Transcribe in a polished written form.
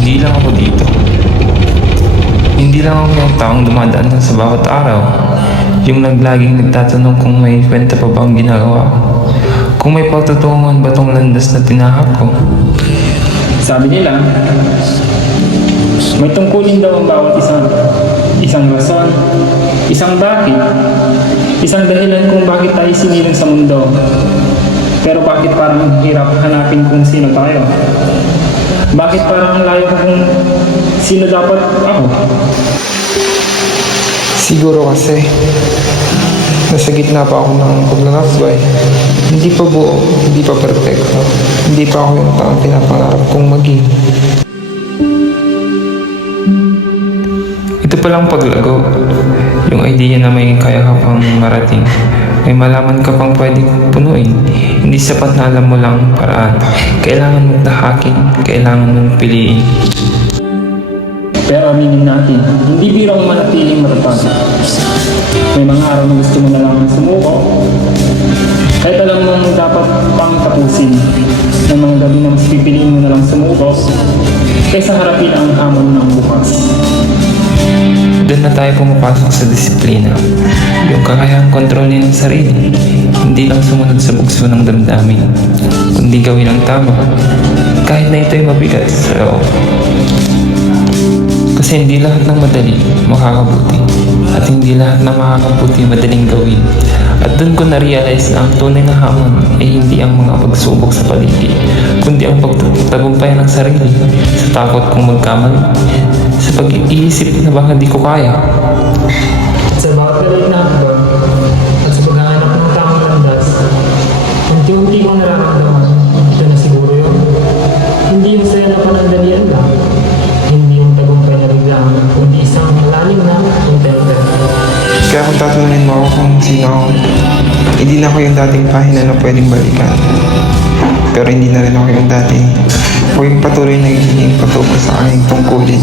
Hindi lang ako dito. Hindi lang ako yung taong dumadaan lang sa bawat araw. Yung naglaging nagtatanong kung may kwenta pa bang ginagawa ko. Kung may pagtutungan ba tong landas na tinahak ko. Sabi nila, may tungkulin daw ang bawat isang rason, isang bakit, isang dahilan kung bakit tayo sinilang sa mundo. Pero bakit parang hirap hanapin kung sino tayo? Bakit parang ang layo kung sino dapat ako? Siguro kasi nasa gitna pa ako ng paglalakbay. Hindi pa buo, hindi pa perfecto. Hindi pa ako yung taong pinapangarap kong maging. Ito palang paglago. Yung idea na may kaya ka pang marating. May malaman ka pang pwedeng punuin. Hindi sapat na alam mo lang paraan. Kailangan mong tahakin, kailangan mong piliin. Pero aminin natin, hindi biro ang manatiling matatag. May mga araw na gusto mo na lang sumuko. Kahit alam mong dapat pang tapusin. Ng mga gabi na mas pipiliin mo na lang sumuko kaysa harapin ang hamon ng bukas. Doon na tayo pumapasok sa disiplina. Yung kakayang kontrolin ng sarili. Hindi lang sumunod sa bugso ng damdamin. Kundi gawin ang tama. Kahit na ito'y mabigat sa loob. Kasi hindi lahat ng madali makakabuti. At hindi lahat ng makakabuti madaling gawin. At doon ko na-realize na ang tunay na hamon ay hindi ang mga pagsubok sa paligid, kundi ang pagtagumpay ng sarili sa takot kong magkamali, sa pag-iisip na baka di ko kaya. Sa bawat galit na hakbang at sa paghahanap ng tamang landas, unti-unti kong nararamdaman, ito na siguro yun. Hindi yung saya na panandalian lang, hindi yung tagumpay na biglang, kundi isang malalim na intento. Kaya kung tatanungin mo ako kung sino ako, hindi na ako yung dating pahina na pwedeng balikan. Pero hindi na rin ako yung dating. Ako yung patuloy na hihinging patungo sa aking tungkulin.